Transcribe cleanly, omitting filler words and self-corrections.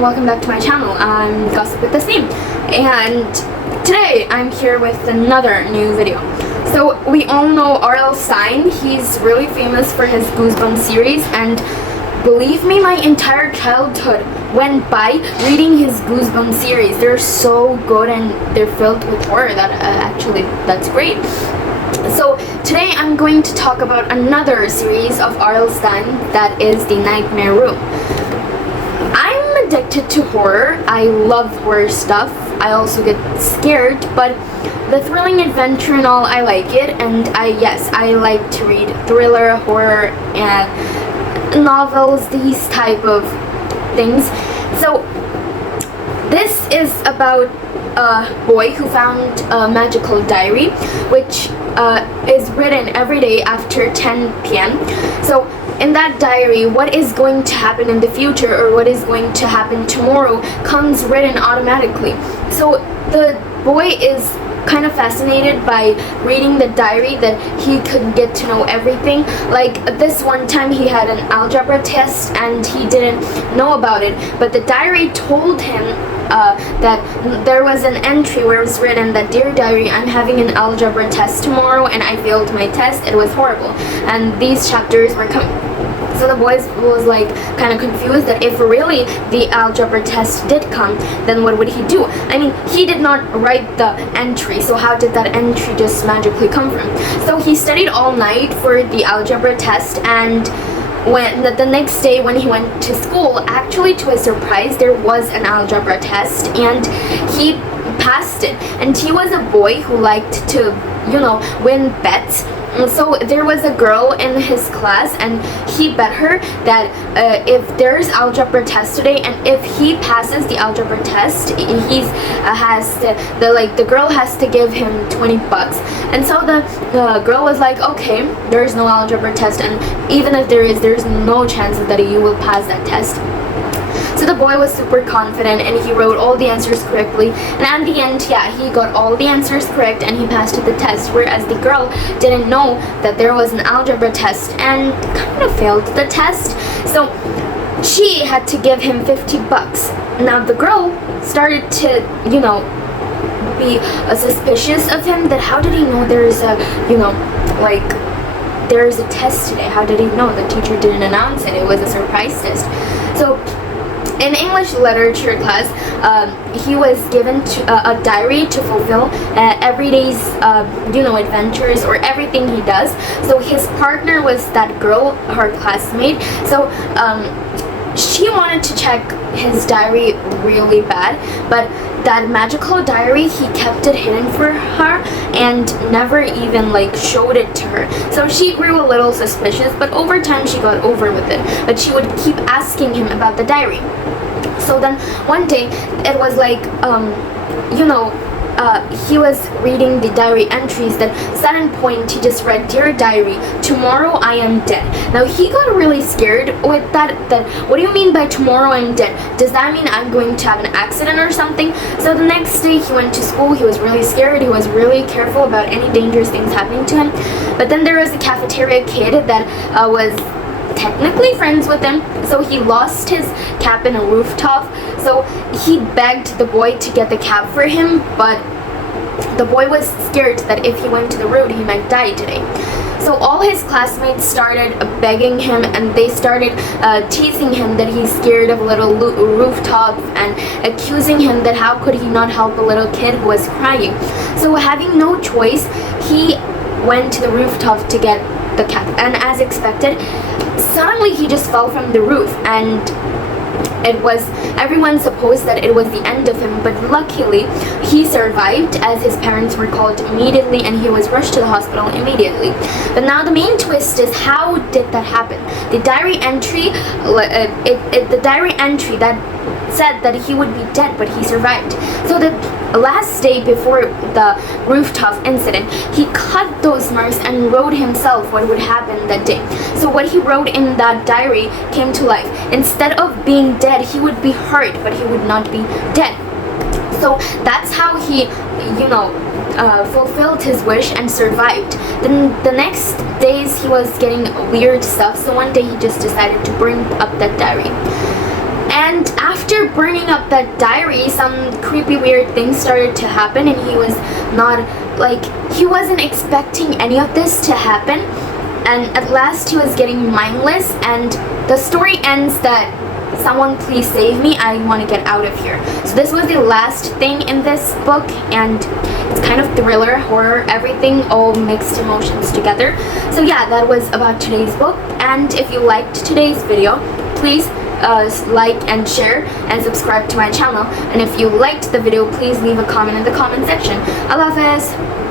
and welcome back to my channel. I'm Gossip with Tasnim, and today I'm here with another new video. So we all know R.L Stine. He's really famous for his Goosebumps series, and believe me, my entire childhood went by reading his Goosebumps series. They're so good and they're filled with horror that that's great. So today I'm going to talk about another series of R.L Stine, that is The Nightmare Room. I'm addicted to horror. I love horror stuff. I also get scared, but the thrilling adventure and all, I like it. And I like to read thriller, horror, and novels, these type of things. So this is about a boy who found a magical diary, which is written every day after 10 p.m. So in that diary, what is going to happen in the future or what is going to happen tomorrow comes written automatically. So the boy is kind of fascinated by reading the diary, that he could get to know everything. Like this one time he had an algebra test and he didn't know about it, but the diary told him that there was an entry where it was written that, "Dear diary, I'm having an algebra test tomorrow and I failed my test. It was horrible." And these chapters were coming. So the boy was like kind of confused that if really the algebra test did come, then what would he do? I mean, he did not write the entry, so how did that entry just magically come from? So he studied all night for the algebra test, and when the next day when he went to school, actually to his surprise, there was an algebra test and he passed it. And he was a boy who liked to, win bets. So there was a girl in his class and he bet her that if there's algebra test today and if he passes the algebra test, the girl has to give him 20 bucks. And so the girl was like, okay, there's no algebra test, and even if there's no chances that you will pass that test. So the boy was super confident and he wrote all the answers correctly, and at the end, he got all the answers correct and he passed the test, whereas the girl didn't know that there was an algebra test and kind of failed the test. So she had to give him 50 bucks. Now the girl started to, be suspicious of him, that how did he know there's a, there's a test today? How did he know? The teacher didn't announce it. It was a surprise test. So in English literature class, he was given a diary to fulfill every day's, adventures or everything he does. So his partner was that girl, her classmate. So she wanted to check his diary really bad, but that magical diary, he kept it hidden for her and never even showed it to her. So she grew a little suspicious, but over time she got over with it. But she would keep asking him about the diary. So then one day it was he was reading the diary entries. That sudden point he just read, "Dear diary, tomorrow I am dead." Now he got really scared with that what do you mean by tomorrow I'm dead? Does that mean I'm going to have an accident or something? So the next day he went to school. He was really scared. He was really careful about any dangerous things happening to him. But then there was a cafeteria kid that was technically friends with him, so he lost his cap in a rooftop. So he begged the boy to get the cap for him, but the boy was scared that if he went to the road he might die today. So all his classmates started begging him, and they started teasing him that he's scared of little rooftops and accusing him that how could he not help a little kid who was crying. So having no choice, he went to the rooftop to get the cap, and as expected, suddenly he just fell from the roof, and everyone supposed that it was the end of him, but luckily he survived, as his parents were called immediately and he was rushed to the hospital immediately. But now the main twist is, how did that happen? The diary entry, the diary entry that said that he would be dead, but he survived. So the last day before the rooftop incident, he cut those marks and wrote himself what would happen that day. So what he wrote in that diary came to life. Instead of being dead, he would be hurt, but he would not be dead. So that's how he, fulfilled his wish and survived. Then the next days he was getting weird stuff, so one day he just decided to bring up that diary. And after burning up that diary, some creepy weird things started to happen, and he was not, like, he wasn't expecting any of this to happen. And at last he was getting mindless, and the story ends that, someone please save me, I want to get out of here. So this was the last thing in this book, and it's kind of thriller, horror, everything, all mixed emotions together. So yeah, that was about today's book, and if you liked today's video, please like and share and subscribe to my channel. And if you liked the video, please leave a comment in the comment section. Allah Hafiz.